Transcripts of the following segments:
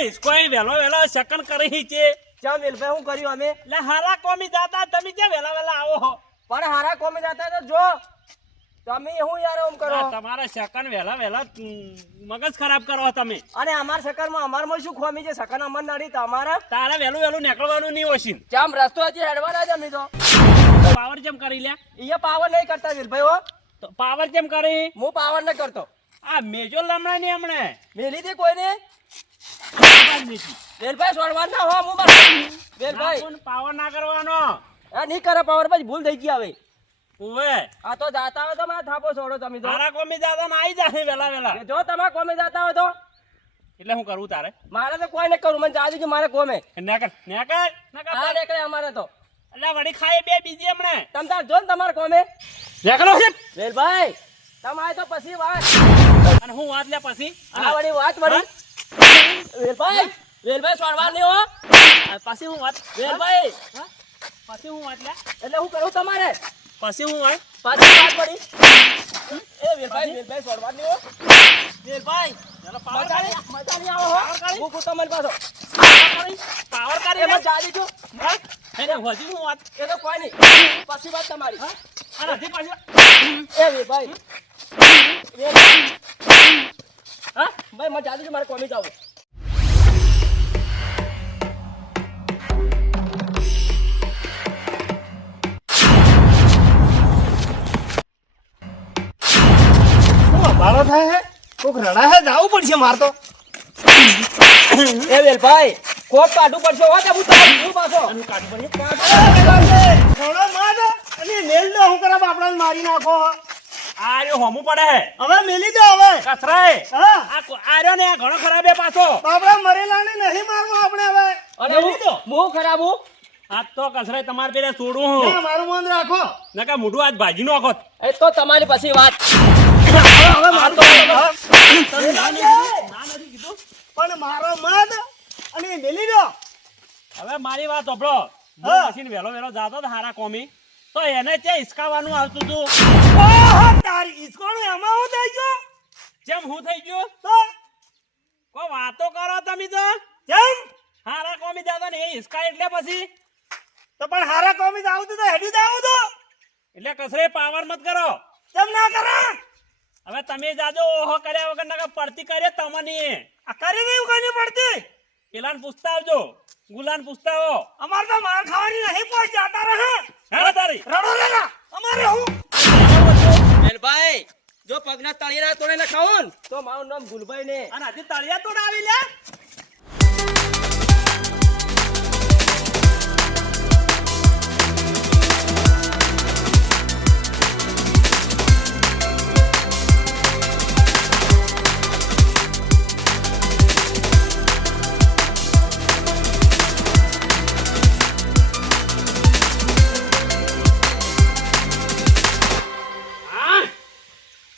હિસકોઈ વેલો વેલો સેકન્ડ કરી છે ચા વેલભાઈ હું કર્યું અમે એટલે હારા કોમી જાતા તમે જે વેલા વેલા આવો હો પણ હારા કોમે જતા તો જો તમે હું યાર એમ કરો તમારા સેકન્ડ વેલા વેલા મગજ ખરાબ કરો તમે અને અમાર સકરમાં અમારમાં શું ખોમી છે સકન અમાર નડી તમારા તારે વેલું વેલું નીકળવાનું નહીં ઓછી જામ રસ્તો હજી હેડવાના જ અમે તો પાવર જેમ કરી લે એ પાવર નહીં કરતા વેલભાઈ હો તો પાવર જેમ કરી હું પાવર ન કરતો આ મેજો લમણા ને હમણે મેલી દે કોઈને વેલભાઈ છોડવા ના હો હું વેલભાઈ પાવર ના કરવાનો આ નહીં કરે પાવર પછી ભૂલ થઈ ગઈ હવે ઓવે આ તો જાતા હોય તો મારા થાપો છોડો તમે તો તારા કોમી જાતા ના આવી જાય વેલા વેલા જો તમારે કોમે જાતા હોય તો એટલે હું કરું તારે મારે તો કોઈ નહીં કરું મને ચાલી દીધું મારે કોમે નેકર નેકર નેકર હા નીકળે અમારે તો એટલે વળી ખાઈ બે બીજી હમણે તમ તાર જો ને તમારે કોમે નેકરો છે વેલભાઈ તમારે તો પછી વાત અને હું વાત લે પછી આ વળી વાત વળી વેલભાઈ વેલભાઈ છોડવા નહીં હો પછી હું વાત વેલભાઈ પછી હું વાત લે એટલે હું કરું તમારે પછી હું વાત પાછી વાત પડી એ વેલભાઈ વેલભાઈ છોડવા નહીં હો વેલભાઈ મજા નહીં આવો હો હું કું તમારી પાછો પાવર કરી એમાં ચાલી જો એને હજી હું વાત એ તો કોઈ નહીં પછી વાત તમારી અને હજી પાછી એ વેલભાઈ હા ભાઈ મજા ચાલી જો મારે કોમી જાવ મારો થાય હે કોક રડા હે જાવું પડશે માર તો એ વેલભાઈ કોક કાઢવું પડશે હો તે હું તમારું પાછો આનું કાઢવું પડે ઘણો માર અને મેલ દો હું કરા બાપડાને મારી નાખો આ રહ્યો હોમું પડે હે હવે મેલી દો હવે કસરાય હા આ રહ્યો ને આ ઘણો ખરાબ હે પાછો બાપડા મરેલાને નહીં મારવું આપણે હવે અને મેલી દો હું ખરાબ હું આ તો કસરાય તમારે પેલા છોડું ના, હું મારું મન રાખો નકા મોઢું આજ ભાજી નો આખો એ તો તમારી પછી વાત હવે મારતો ના નથી કીધું પણ મારો મન અને મેલી દો હવે મારી વાત સાંભળો હા. પછી વેલો વેલો જાતો તો હારા કોમી તો એને ચે હિસકાવાનું આવતું હતું ઓહો તારી ઈસકોનું એમાં હું થઈ ગયો જેમ હું થઈ ગયો તો કોઈ વાતો કરો તમે તો કેમ હારા કોમી જાતા ને એ હિસકા એટલે પછી તો પણ હારા કોમી જાવું તો હેડી જાવું તો એટલે કસરે પાવર મત કરો કેમ ના કરા હવે તમે જાજો ઓહો કર્યા વગર નકા પડતી કરે તમને આ કરી નહીં કોઈની પડતી પેલાને પૂછતા આવજો ગુલાન પૂછતા આવો અમાર તો માર ખાવાની નહીં પહોંચ જાતા રહે હે તારી રડો લેલા અમારે હું વેલભાઈ જો પગના તળિયા તોડે ને ખાવું ને તો મારું નામ ગુલભાઈ ને અને હજી તળિયા તોડાવી લે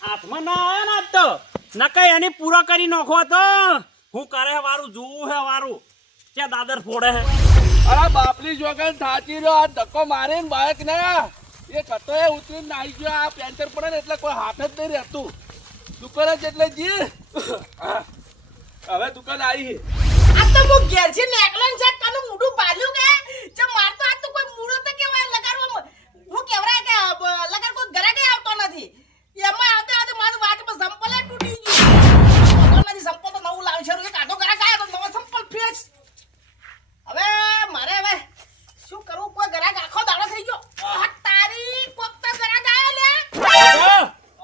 હાથમાં ના આવે ને આજ તો નકઈ એની પૂરો કરી નાખો તો હું કરે હે વારું જોવું હે વારું ક્યાં દાદર ફોડે હે અરે બાપલી જોગન થાચી રહ્યો આ ધક્કો મારે ને બાઈક ને એ કટો એ ઉતરીને નાઈ ગયો આ પેન્ચર પડે ને એટલે કોઈ હાથ જ નહીં રહેતું દુકાન જ એટલે જી હવે દુકાન આવી આ તો મુ ઘેર છે ને એકલન છે કનું મુડું પાલ્યું કે જે મારતો આ તો કોઈ મુડો તો કેવાય લગાડવા હું કેવરાય કે લગાડ કોઈ ઘરે કે આવતો નથી એમાં આવતે આવતે મારું વાટમાં સંપલ તૂટી ગયું તો નથી સંપલ તો નવું લાવી છે એક આટો ઘરે કાય તો નવો સંપલ ફ્રેશ હવે મારે હવે શું કરવું કોઈ ઘરે આખો દાડો થઈ ગયો ઓહ તારી કોક તો ઘરે આયા લે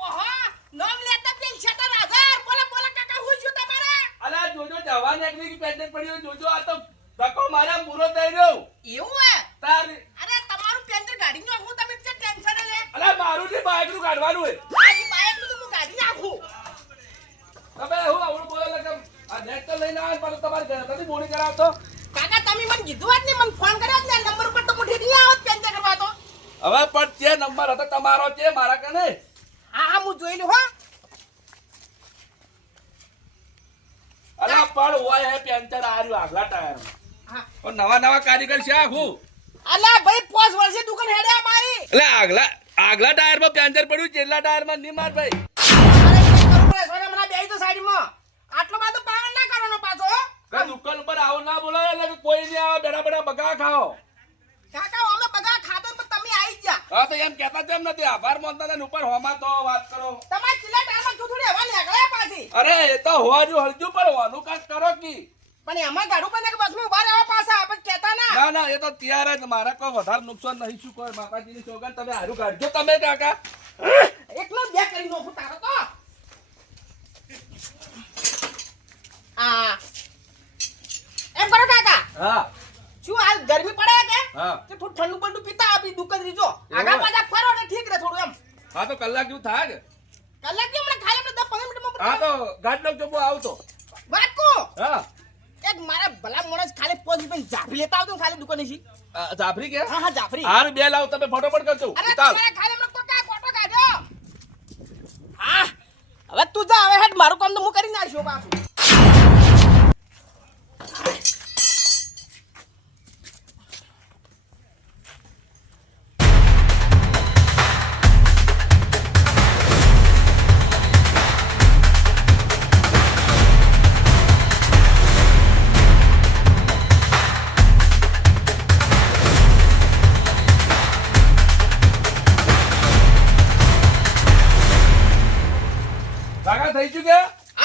ઓહો નામ લેતા પેલ છટા રાજા બોલા કાકા હું છું તમારે અલા જોજો જવાન એકની કે પેન્ચર પડ્યો જોજો આ તો ધક્કો મારા પૂરો થઈ રહ્યો એવું હે તાર અરે તમારું પેન્ટર ગાડી નો હું તમે જે ટેન્શન લે અલા મારું ને બાઈક નું કાઢવાનું હોય આ બાઈક નું તો હું ગાડી નાખું તમે હું આવડું બોલે લગમ આ નેટ તો લઈને આવે પણ તમારે ઘરે નથી બોલી કરાવતો કાકા તમે મને કીધું જ નહીં મને ફોન કર્યો જ ને નંબર ઉપર તો હું ઠીક આવત પેન્ટર કરવા તો હવે પણ જે નંબર હતો તમારો છે મારા કને હા હું જોઈ લઉં હો અલા પણ હોય હે પેન્ચર આર્યું આગલા ટાયર હા પણ નવા કારીગર છે આખું અલા ભાઈ 5 વર્ષે દુકાન હેડે મારી એટલે આગલા ટાયર માં પેન્ચર પડ્યું છેલ્લા ટાયર માં નહીં માર ભાઈ અરે કરું પડે સોને મને બેહી તો સાઈડ માં આટલો બધો પાવર ના કરવાનો પાછો કે દુકાન ઉપર આવું ના બોલાય એટલે કે કોઈ નહીં આવે બેઠા બેઠા બગા ખાઓ કાકા અમે બગા ખાતો પણ તમે આવી ગયા. હા તો એમ કહેતા કેમ નથી આભાર માનતા ને ઉપર હોમાં તો વાત કરો તમારે ચીલા ટાઈમમાં થોડી હવા નીકળ્યા પાછી. અરે એ તો હોવાજુ હળજુ પણ હોવાનું કાંઈક કરો કી પણ એમાં ગાડું પણ કે બસમાં ઉભા રહેવા પાછા આપણે કહેતા ના. ના ના એ તો તૈયાર જ મારે કોઈ વધારે નુકસાન નહીં શું કોઈ માતાજીની સોગંદ તમે હારું કાઢજો તમે કાકા એકલો જ બે કરી નો ફૂટારો તો. આ એમ કરો કાકા. હા શું હાલ ગરમી પડે કે હા કે થોડું ઠંડુ બંડુ પીતા આપી દુકાન રીજો આગા પાછા ફરો ને ઠીક રહે થોડું એમ. હા તો કલાક જેવું થાય કે કલાક કે હમણાં ખાલી આપણે 10-15 મિનિટમાં હા તો ગાડી લઉં જો આવતો વાટકો હા એક મારા ભલા મોણસ ખાલી 5 રૂપિયા જાફરી લેતા આવતો ખાલી દુકાને થી. જાફરી કે હા જાફરી. હાર બે લાવ તમે ફટોફટ કરજો અરે ચાલ તમારે ખાલી હમણાં કોકા કોટો કાઢો. હા હવે તું જા હવે હેડ મારું કામ તો હું કરી નાખ્યો પાછું. કાકા થઈ ગયું કે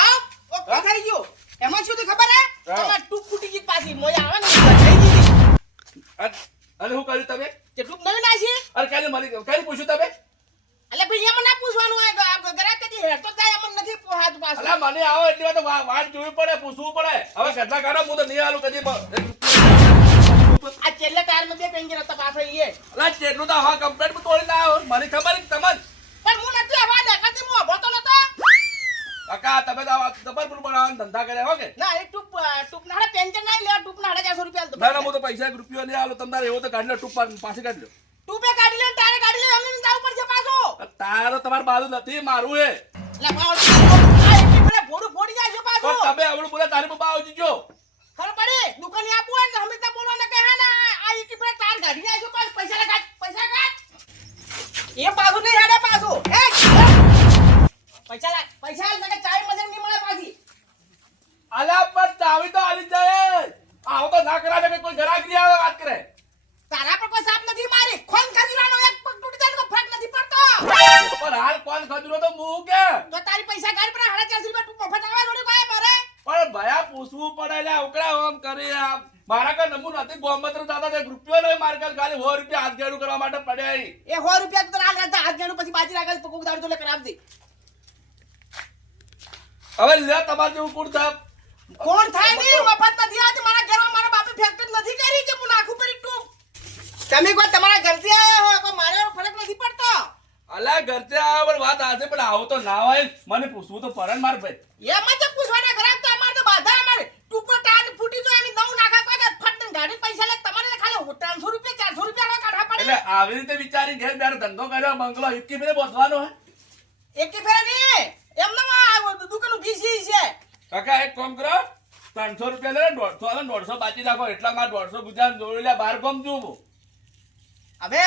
આ ઓકે થઈ ગયું. એમાં શું થયું ખબર હે? હા. તમાર ટૂંક ફૂટી ગઈ પાછી મોય આવે ને થઈ ગઈ. અને શું કર્યું તમે તે ટૂંક નવી નાખી. અરે કાલે મારી કાલે પૂછ્યું તમે એટલે ભાઈ એમાં ના પૂછવાનું હોય ગરાક કદી હેડતો જાય એમાં નથી પોહાતું પાછું. અલા મને આવો એટલી વાર તો વાટ જોવી પડે પૂછવું પડે હવે કેટલા કાઢો હું તો નહીં આલું કદી આ છેલ્લે ટાયરમાં બે પેંજર હતા પાછળ ઈએ. અલા જેટલું તો હવા કમ્પ્લેટ તોડી ના આવ્યો મને ખબર છે તમને પણ હું નથી હવા દેખાતી હું અભો તો નતો. કાકા તમે તો આવા જબરપુર બનાવવાનો ધંધા કર્યા હો કે ના એ ટૂંક ના પેન્શન નહીં લે ટૂંક ના 450 રૂપિયા આલતો. ના ના હું તો પૈસા 1 રૂપિયો નહીં આલો તમારે એવો તો કાઢી લો ટૂપ પાસે કાઢી લો ટૂપે કાઢી લે ને તારે કાઢી લે અમને જાવ પડશે પાછો. તારો તમારે બાજુ નથી મારું હે એટલે ભાવ આ એટલી મને ફોડું ફોડી જાય છે તો પાછો. તમે આવડું બોલે તારી બાબા આવજી જો ખબર પડી દુકાને આપવું હોય ને તો હંમેશા બોલવાના કે હા ના આ એટલી મને તાર કાઢી જાય છે પાછો પૈસા કાઢ એ પાછું નહીં હેડે પાછું પૈસા લાગ પૈસા આલ કે ચાય મજર નહીં મળે પાછી. અલા પણ ચાવી તો આલી જાય આવો તો ના કરાવે કે કોઈ ઘરાક નહીં આવે વાત કરે તારા પર કોઈ સાપ નથી મારી ખોન ખજૂરાનો એક પગ તૂટી જાય તો ફરક નથી પડતો. પણ હાલ કોણ ખજૂરો તો હું કે તો તારી પૈસા કાઢ પર 450 રૂપિયા તું મફત આવે થોડી કોઈ મારે. પણ ભયા પૂછવું પડે લે ઉકળા ઓમ કરી આ મારા કા નમૂ નથી ગોમત્ર દાદા 1 રૂપિયો નહીં માર કર ખાલી 100 રૂપિયા હાથ ગેડું કરવા માટે પડ્યા ઈ. એ 100 રૂપિયા તો તારા હાથ હાથ ગણું પછી બાજી રાખે પકોક દાડો તો લે કરાવ દે. હવે લે તમાર જેવું કોણ થાય કોણ થાય ની મફત નથી આજ મારા ઘરમાં મારા બાપે ફેક્ટરી નથી કરી કે હું નાખું કરી તું. તમે કોઈ તમારા ઘરથી આયા હોય કોઈ મારે ફરક નથી પડતો. અલા ઘરથી આવે પણ વાત આજે પણ આવો તો ના હોય મને પૂછવું તો પડે ને માર ભાઈ એમાં જ પૂછવાના ઘરાક તો અમાર તો બાધા અમાર ટુપો ટાન ફૂટી જો એમ નવ નાખા કોઈ ફટ ગાડી પૈસા લે તમારે ખાલી 300 રૂપિયા 400 રૂપિયા કાઢવા પડે. એટલે આવી રીતે વિચારી ઘેર બેઠો ધંધો કર્યો બંગલો ઇક્કી ફેરે બોધવાનો હે એકી ફેરે ની એમને આ દુકાન ઉભી છે. કાકા એક કામ કરો 300 રૂપિયા લે 150 અને 150 બાકી રાખો એટલા માં 150 ગુજરાત જોડી લે બાર ગમ જોવું હવે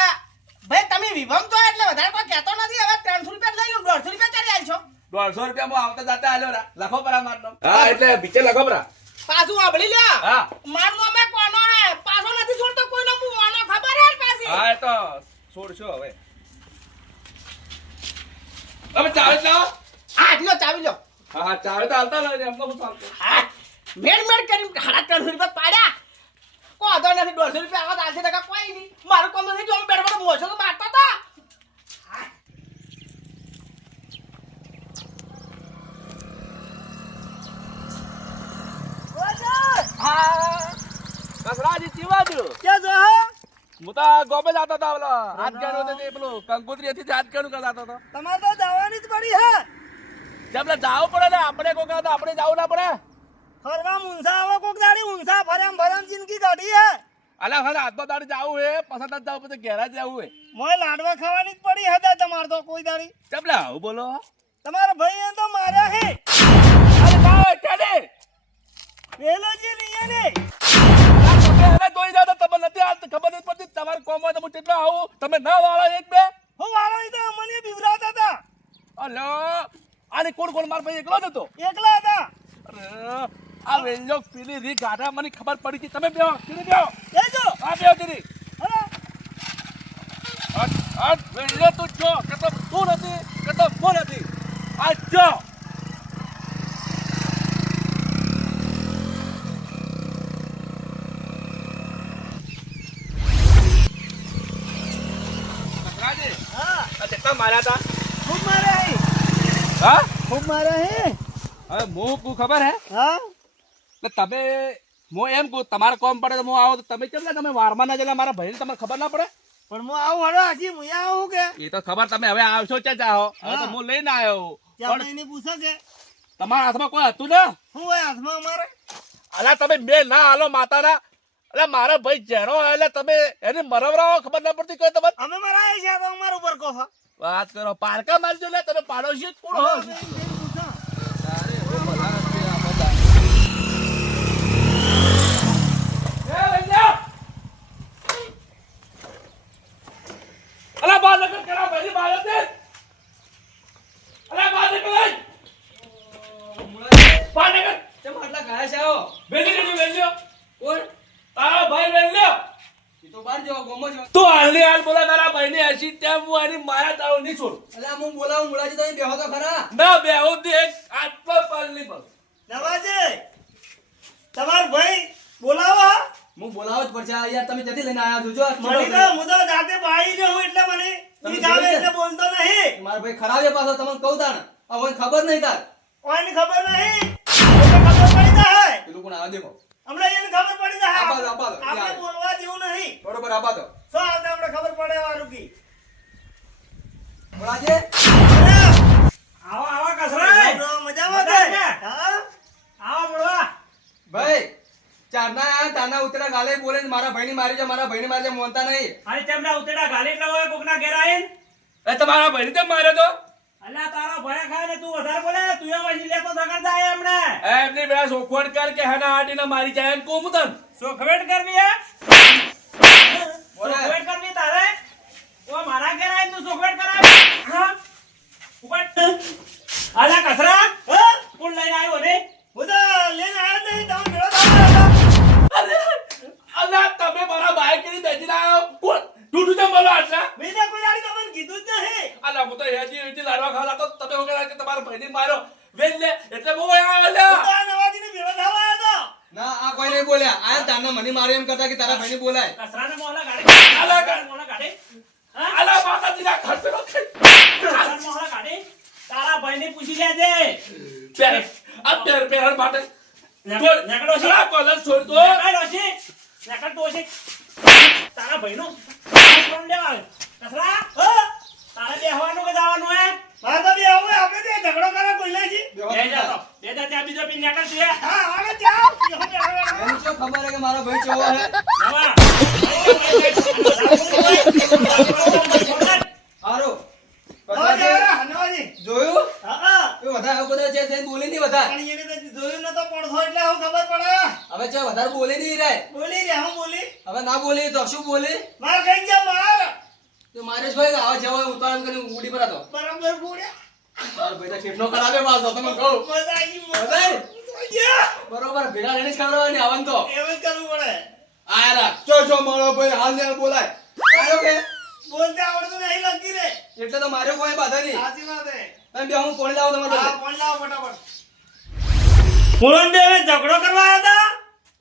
ભાઈ તમે વિભમ તો એટલે વધારે કોઈ કહેતો નથી હવે 300 રૂપિયા લઈ લો 150 રૂપિયા ચાલી આલશો 150 રૂપિયા માં આવતા જાતા આલ્યો રા લખો પરા મારનો હા એટલે બીચે લખો પરા પાછું આબળી લે. હા મારનો મે કોનો હે પાછો નથી છોડતો કોઈનો હું આનો ખબર હે પાછી. હા એ તો છોડશો હવે હવે ચાવે લાવો આ લ્યો ચાવી લ્યો. હા હા ચાવે તો હાલતા લાગે એમનો હું ચાલતો હા મેડ કરી 350 રૂપિયા પાડ્યા કો આધો નથી 200 રૂપિયા આવત આલશે ટકા કોઈ નહીં મારું કોમ નથી જો બેઠો બેઠો મોછો તો મારતો તો. કસરાજી ચીવાજો કે જો હે હું તો ગોબે જતો હતો પેલો હાથ ગેડું હતો તે પેલું કંકોત્રી હતી હાથ ગેડું કરતો હતો તમારે તો જવાની જ પડી હે આપણે જાવું પડે ને આપણે કોઈ કહે તો આપણે જવું ના પડે ફરવા મુંસા આવો કોક દાડી ઊંસા ફરમ ફરમ જિંદગી કાઢી હે. અલા હવે હાથમાં દાડી જવું હે પસંદ જ જવું પછી ઘેરા જ જવું હે મોય લાડવા ખાવાની જ પડી હતા તમારે તો કોઈ દાડી ચપલા આવું બોલો તમારા ભાઈ એ તો માર્યા હે અરે કાવ કેડે વેલોજી નહીં ને તમે એને દોઈ જાવ તો તમને નથી આ ખબર નથી પડતી તમારે કોમ હોય તો હું કેટલો આવું તમે ના વાળો એક બે હું વાળો ઈ તો અમને બિવરાતા હતા અલો આને કોણ કોણ માર ભાઈ એકલો જ હતો એકલા હતા અરે આ વેલ્લો પીલી રીક ગાડા મને ખબર પડી છે તમે બેહો કીધી બેહો લેજો હા બેહો કીધી અરે હટ વેલ્યો તું જો કે તો તું નથી કે તો હું નથી આ જો રાજે હા આ કેટલા માર્યા હતા ખૂબ મારે હે હા ખૂબ મારે હે હવે હું કુ ખબર હે હા એટલે તમે હું એમ કહું તમારે કોમ પડે તો હું આવો તો તમે કેમ ને તમે વારમાં ના જલા મારા ભાઈને તમને ખબર ના પડે પણ હું આવું હડો હજી હું આવું કે એ તો ખબર તમે હવે આવશો ક્યાં જાઓ હવે તો હા. હું લઈને આવ્યો ત્યાં પણ એને પૂછો કે તમારા હાથમાં કોઈ હતું ને શું હોય હાથમાં અમારે અલા તમે બે ના હાલો માતાના એટલે મારા ભાઈ ચહેરો એટલે તમે એને મરવરાવો ખબર ના પડતી કોઈ તમારે અમે મરાય છે તો અમારા ઉપર કોફા વાત કરો પારકા મારજો લે તમે પાડોશી જ કોણ હો પૂછો અરે હો ભલા નથી આ બધા એ ભૈયા અલા બાર લગન કરા ભાઈ બાર દે અલા બાર લગન બાર લગન કેમ આટલા ગાયા છે આવો વેલ્યો કોણ તારા ભાઈ વેલ્યો એ તો બાર જેવો ગોમો જ તું હાલની હાલ બોલા તારા ભાઈને હસી ત્યાં હું આની માયા તારો નહીં છોડ એટલે હું બોલાવું મુળાજી તો અહીં બેહો તો ખરા ના બે હું દેખ આટલો પાલની પર નવાજી તમાર ભાઈ બોલાવો હું બોલાવો જ પડશે આ યાર તમે જતી લઈને આયા છો જો આ મને તો હું તો જાતે બાળી ને હું એટલે મને તમે ઈ ગાવે જોઈ એટલે બોલતો નહીં મારા ભાઈ ખરાબ છે પાછો તમને કહું તાણ હવે ખબર નહીં તાર કોઈને ખબર નહીં એટલે ખબર પડી જાય પેલું કોણ આવે દેખો હમણાં એને ખબર પડી જાય આબા દો, આબા દો. આપણે યાર. બોલવા જેવું નહીં બરોબર આબા તો શું આવતા આપણે ખબર પડે વારું કી મુળાજી આવો આવો કસરાય મજામાં મજા છે છે? હા આવો મળવા ભાઈ ચારના આયા તાના ઉતરા ગાલે બોલે ને મારા ભાઈની મારી છે મારા ભાઈની મારી છે મોનતા નહીં અને તેમના ઉતેડા ગાલી એટલે હોય કોકના ઘેર આવીને એ તમારા ભાઈને કેમ માર્યો તો અલ્યા તારો ભયા ખાય ને તું વધારે બોલે તું એ વજી લેતો દગડ જાય એમને એમની બેડા સોખવટ કર કે હના આટીને મારી જાય એમ કોમ તન સોખવેટ કરવી હે બોલે. સોખવેટ કરવી તારે ઓ મારા ઘેર આવીને તું સોખવેટ કરાવે હા ઉપટ અલ્યા કસરા હા? કોણ લઈને આવ્યો રે હું તો લઈને આવ્યો નહીં તમે ભેળો થવા અલ્યા તમે મારા ભાઈ કેની બેજી લાયો કોણ ટૂટુ જમ બોલો આટલા મેં તો કોઈ દાડી તમને કીધું જ નહીં અલ્યા હું તો હેજી લાડવા ખાવા તો તમે હું કે તમારા ભાઈને માર્યો વેલ લે એટલે બહુ આવ્યો હું અલ્યા તો આ નવાજીને ભેળો થવા આવ્યો હતો ના આ કોઈ નહીં બોલ્યા આયા તારના મને મારી એમ કરતા કે તારા ભાઈને બોલાય કસરાને મોહલા ગાડી અલા મોહલા ગાડી હા અલા માતાજીના ખર્ચનો કસરાને મોહલા ગાડી તારા ભાઈને પૂછી લેજે પેર આ પેર માટે નેકડો છે અલા કોલર છોડ દો નેકડો છે નેકડો છે તારા ભાઈનો કોણ લેવા આવે કસરા હા? તારે બેહવાનું કે જવાનું હે મારે તો બી આવું આપણે ત્યાં ઝઘડો કરે કોઈ નહીં બે જા તો બે જા ત્યાં બીજો પી નેકળ છે હા આગળ જાઓ એનું શું ખબર હે કે મારો ભાઈ કેવો હે નવા હારો નવાજી જોયું હા એ વધારે હવે બધા છે જઈને બોલી નહીં વધારે પણ એને તો જોયું નતો પડતો એટલે હું ખબર પડે હવે છે વધારે બોલી નહીં રે બોલી રે હું બોલી હવે ના બોલી તો શું બોલી મારે કઈ જા માર તો મારે જ ભાઈ આવા જવા ઉતારણ કરીને ઉડી પર હતો બરાબર બોલ્યા મારો ભાઈ તો કેટલો ખરાબે પાછો તમે કહું મજા આવી મજા આવી? મજા બરોબર ભેગા રહીને જ ખવડાવવાની આવન તો એમ જ કરવું પડે આયા રા જો મારો ભાઈ હાલ ને હાલ બોલાય આયો કે બોલતા આવડતું નહીં લગી રે એટલે તો માર્યો કોઈ બાધા નહીં સાચી વાત હે તમે બે હું પોણી લાવો તમારે હા ફોન લાવો ફટાફટ ફોન બે ઝઘડો કરવા આવ્યા હતા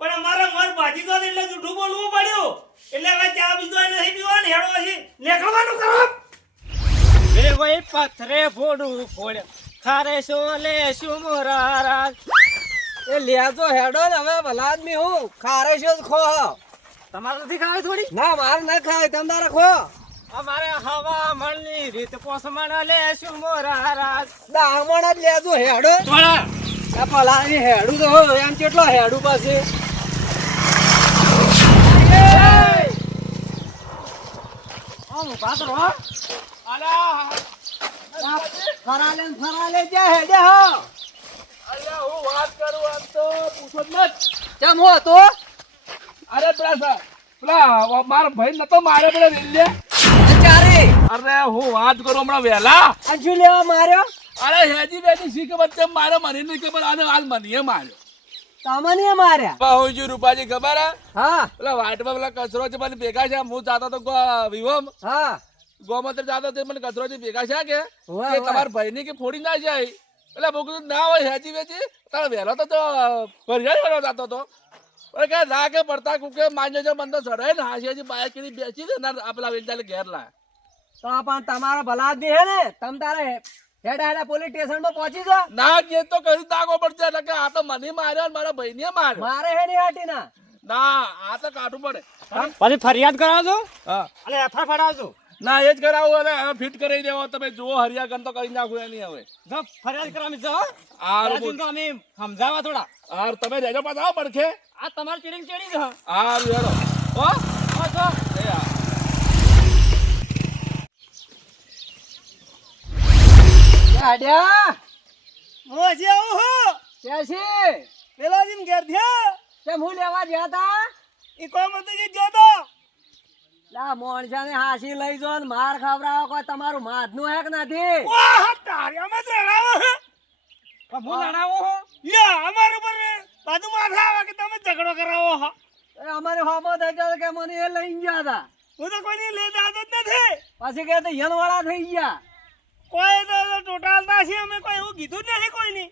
પણ અમારે મન ભાજી તો એટલે જૂઠું બોલવું પડ્યું એટલે હવે ચા બીજો નહીં પીવાનો હેડો હજી નીકળવાનું કરો એ ભાઈ પથરે ફોડું ફોડ ખારે સોલે સુમરારા એ લેજો હેડો ને હવે ભલા આદમી હું ખારે છો ખો તમારે નથી ખાવે થોડી ના મારે ના ખાય તમારે ખો અમારે હવા મળની રીત પોસમણ લે સુમરારા દામણ જ લેજો હેડો થોડા આ ભલા ની હેડું તો એમ કેટલો હેડું પાસે ફરાલે જ્યાં હેડે હો અલ્યા હું વાત કરું આમ તો પૂછો જ મત કેમ હો તો અરે પેલા મારા ભાઈ નતો મારે પેલા રેલ્લે ચારે અરે હું વાત કરું હમણાં વહેલા આ શું લેવા માર્યો અરે હેજી બેજી શી ખબર છે મારે મને નહીં ખબર આને હાલ મને માર્યો તમને માર્યા બાહુજી રૂપાજી ખબર હે હા પેલા વાટમાં પેલા કચરો છે મને ભેગા છે હું જાતો તો વિવમ હા ગોમત્ર જાતો તો મને કચરો છે ભેગા છે કે હોવે, હોવે. તમારા ભાઈની કે ફોડી ના જાય એટલે મેં કીધું ના હોય હેજી વેચી તારે વહેલો તો ફરિયાદ વહેલો જાતો તો પણ કે ના કે પડતા કુકે માન્ય છે મને તો ચડાય ને હાસી હાસી બાઇક કરી બેસી દે ના આપેલા વેચાલે ઘેર લા તો પણ તમારા ભલા આદમી હે ને તમ તારે હેડા પોલીસ સ્ટેશન માં પહોંચી જાઓ ના કે તો કરી તાકો પડશે એટલે કે આ તો મને માર્યો ને મારા ભાઈને માર્યો મારે હે ની હાટી ના ના આ તો કાઢવું પડે પછી ફરિયાદ કરાવજો હા અને એફઆઈઆર ફડાવજો ના એ જ કરાવું અને હવે ફિટ કરી દેવો તમે જુઓ હરિયાગન તો કરી નાખું એની હવે જો ફરિયાદ કરવાની છે હો. આ ફરિયાદ તો અમે સમજાવવા થોડા આ તમે રહેજો પાછા આવો પડખે આ તમારે ચીડિંગ ચડી છે આ હેડો હો જો એ આ હાડ્યા હું હજી આવું હું કેસી પેલા દિન ઘેર થયા કેમ હું લેવા ગયા તા ઈ કોમ હતું જે જો તો લા મોણસા ને હાસી લઈ જો ને માર ખવડાવો કોઈ તમારું માધનું હે કે નથી વાહ તારિયામાં જ રડાવો હે પણ હું રડાવો હો યા અમાર ઉપર બાજુ માથા આવે કે તમે ઝઘડો કરાવો હો એ અમારે હોમો થઈ ગયો કે મને એ લઈ ગયા તા હું તો કોઈની લઈ જાતો જ નથી પછી કે યન વાળા થઈ ગયા કોઈ તો ટોટલ ના છે અમે કોઈ એવું કીધું જ નથી કોઈની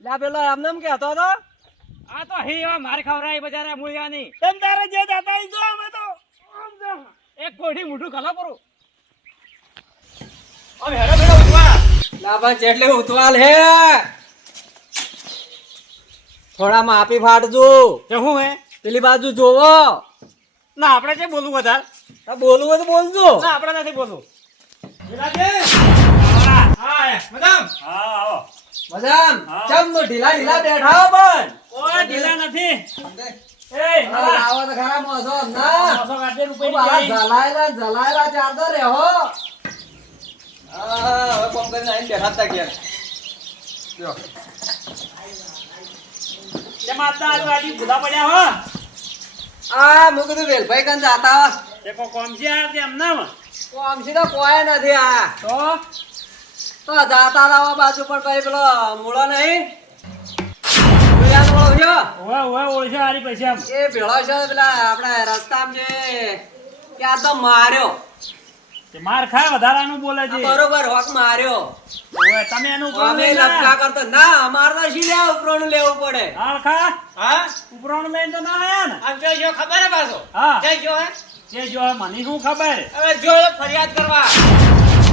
લા પેલો એમને એમ કહેતો તો આ તો હી એવા માર ખવરાઈ બજારે મૂળિયાની તેમ તારે જે દાતા ઈ જો અમે તો આમ જો એક કોઠી મોઢું ખલો કરું હવે હેડો બેડો ઉઠવા લા પણ જેટલી ઉતવાલ હે થોડા માપી ફાટજો તે હું હે પેલી બાજુ જોવો ના આપણે જે બોલવું વધારે તો બોલવું હોય તો બોલજો ના આપણે નથી બોલવું હા મેડમ હા આવો મજામ ચમ તો ઢીલા ઢીલા બેઠા હો પણ કોઈ ઢીલા નથી એ આવો તો ખરા મોસો ના ઝલાયેલા ચારતો રે હો હવે કોમ કરીને આઈને બેઠા તા ઘેર તે માતા આજુ બુધા પડ્યા હો આ મું કીધું વેલભાઈ કન જાતા તે કો કોમ છે આ તે એમનામ કોમસી તો કોઈ નથી આ તો જાતા લાવા બાજુ પર ભાઈ પેલો મૂળો નહીં ભૂયાનો મૂળો થયો. ઓય ઓય ઓળશે આરી પૈસા એ ભેળો છે પેલા આપણે રસ્તામાં જે ત્યાં તો માર્યો તે માર ખાય વધારાનું બોલે છે આ બરોબર હોક માર્યો ઓય તમે એનું ઉપર અમે લપકા કરતો ના અમાર તો શી લેવું ઉપરોનું લેવું પડે હાલ ખા હા ઉપરાણું લઈને તો ના આયા ને આમ જો ખબર હે પાછો હા જય જો હે જે જો મને શું ખબર હવે જો ફરિયાદ કરવા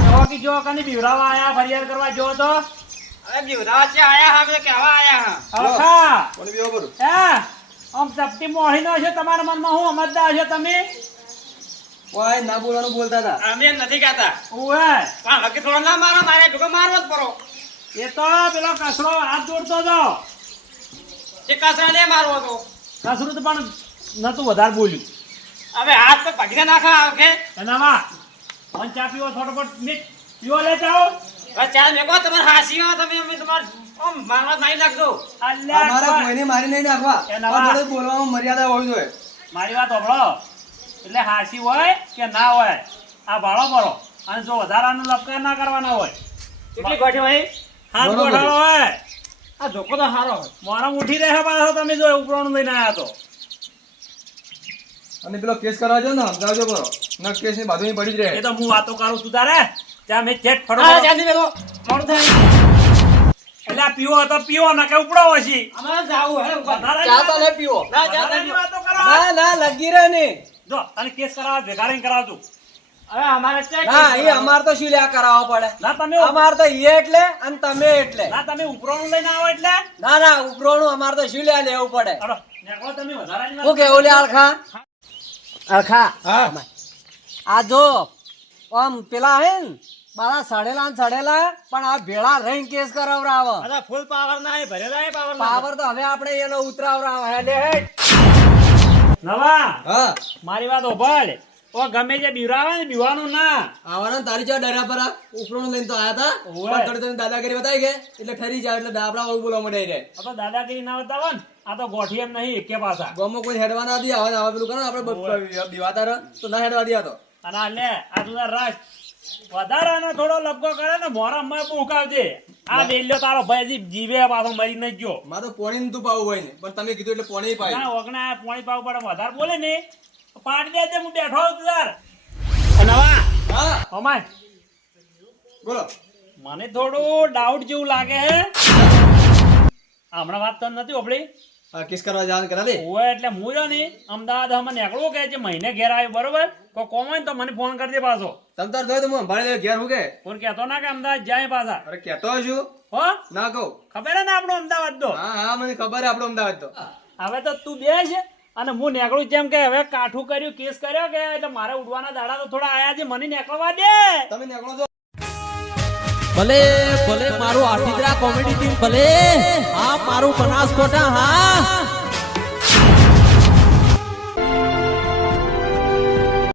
જો કે જો કને બીવરાવા આયા ફરિયાદ કરવા જો તો હવે બીવરાવા છે આયા હા કે કેવા આયા હાલ ખા કોને બીવો કરું હે આમ સપટી મોહીનો છે તમારા મનમાં હું સમજદાર છે તમે કોઈ ના બોલવાનું બોલતા હતા અમે નથી કહેતા ઓય પણ હકે થોડો ના મારો મારે ઢોકો મારવો જ પડો એ તો પેલો કસરો હાથ જોડતો હતો જે કાસરા ને મારવો તો કસરું તો પણ નતું વધારે બોલ્યું હવે હાથ તો પગને નાખા ઓકે એનામાં મન ચા પીવો થોડોક મીઠ પીવો લે જાઓ હવે ચાલ મેકો તમાર હાસીમાં તમે અમે તમાર ઓમ મારવા નહીં નાખજો અલ્યા અમારે કોઈને મારી નહીં નાખવા એના આ બધું બોલવામાં મર્યાદા હોવી જોઈએ મારી વાત સાંભળો એટલે હાસી હોય કે ના હોય આ ભાળો ભરો અને જો વધારાનું લપકાર ના કરવાના હોય કેટલી ગોઠી હોય હાથ બરોબર. ગોઠાળો હોય આ ધોકો તો સારો હોય મોરમ ઉઠી રહે પાછો તમે જો ઉપરાણું લઈને આવ્યા તો અને પેલો કેસ કરાવજો ને સમજાવજો બરો ન કેસ ની બાજુ પડી જ એ રહે તો હું વાતો કરું છું તારે ત્યાં મેં ચેટ ફરો હા ચાંદી મેકો મોડું થાય એટલે આ પીવો તો પીવો ના કે ઉપડો પછી અમારે જાવું હે ઉપર વધારાની ચા તો નહીં પીવો ના ચા તો વધારાની નહીં વાતો કરો ના ના લગી રહે ને જો તને કેસ કરાવવા ભેગા રહીને કરાવતું હવે અમારે ચેક ના એ અમાર તો શું લ્યા કરાવવો પડે ના તમે અમાર તો ઈ એટલે અને તમે એટલે ના તમે ઉપરાણું લઈને આવો એટલે ના ના ઉપરોનું અમાર તો શું લ્યા લેવું પડે ચાલો નીકળો તમે વધારાની હું કેવું લે અળખા અળખા હા આ જો આમ પેલા હે ને મારા સડેલા ને સડેલા પણ આ ભેળા રહીને કેસ કરાવરાવ અરે ફૂલ પાવર ના એ ભરેલા એ પાવર પાવર તો હવે આપણે એનો ઉતરાવરાવ હેડે હેડ નવા હા મારી વાત ઓભળ ઓ ગમે જે બીવરાવે ને બીવાનું ના આવવાના તારી ચા ડરા પર ઉપરોનું લઈને તો આયા હતા ઓવે. પણ થોડી તને દાદાગીરી બતાવી ગઈ એટલે ઠરી જાય એટલે દાબડા વાળું બોલવા માંડે રે આ તો દાદાગીરી ના બતાવો ને આ તો ગોઠી એમ નહીં એકે પાછા ગામમાં કોઈ હેડવા ના દી આવા પેલું કરો ને આપણે દિવાતા રહે તો ના હેડવા દિયા તો અને આ લે આ તું તાર રાખ વધારાનો થોડો લપકો કરે ને મોરા માં ભૂકાવજે. આ બેલ્યો તારો ભાઈ હજી જીવે પાછો મરી ન ગયો. મારું પોણી તું પાવું હોય ને પણ તમે કીધું એટલે પોણી પાય ના ઓગણા પોણી પાવ પડે વધારે બોલે ને પાડી દેજે હું બેઠો છું તાર. અને નવા હા અમાય બોલો મને થોડું ડાઉટ જેવું લાગે હે. હમણાં વાત તો નથી આપડી હા કિસ કરવા જવાનું કરા દે ઓય એટલે હું જો ને અમદાવાદ હમણાં નીકળવું કે છે મહિને ઘેર આવ્યો બરોબર કોઈ કોમ હોય ને તો મને ફોન કરજે પાછો. તમ તાર જોઈ તો હું સંભાળી લઉં ઘેર હું કે ફોન કહેતો ના કે અમદાવાદ જાય પાછા અરે કહેતો છું હો ના કહું ખબર હે ને આપણું અમદાવાદ તો. હા હા મને ખબર હે આપણો અમદાવાદ તો હવે તો તું બેસ અને હું નીકળું જેમ કે હવે કાઠું કર્યું કેસ કર્યો કે એટલે મારે ઉડવાના દાડા તો થોડા આયા છે મને નીકળવા દે. તમે નીકળો છો ભલે ભલે મારું આઠીદરા કોમેડી ટીમ ભલે હા મારું બનાસકોઠા હા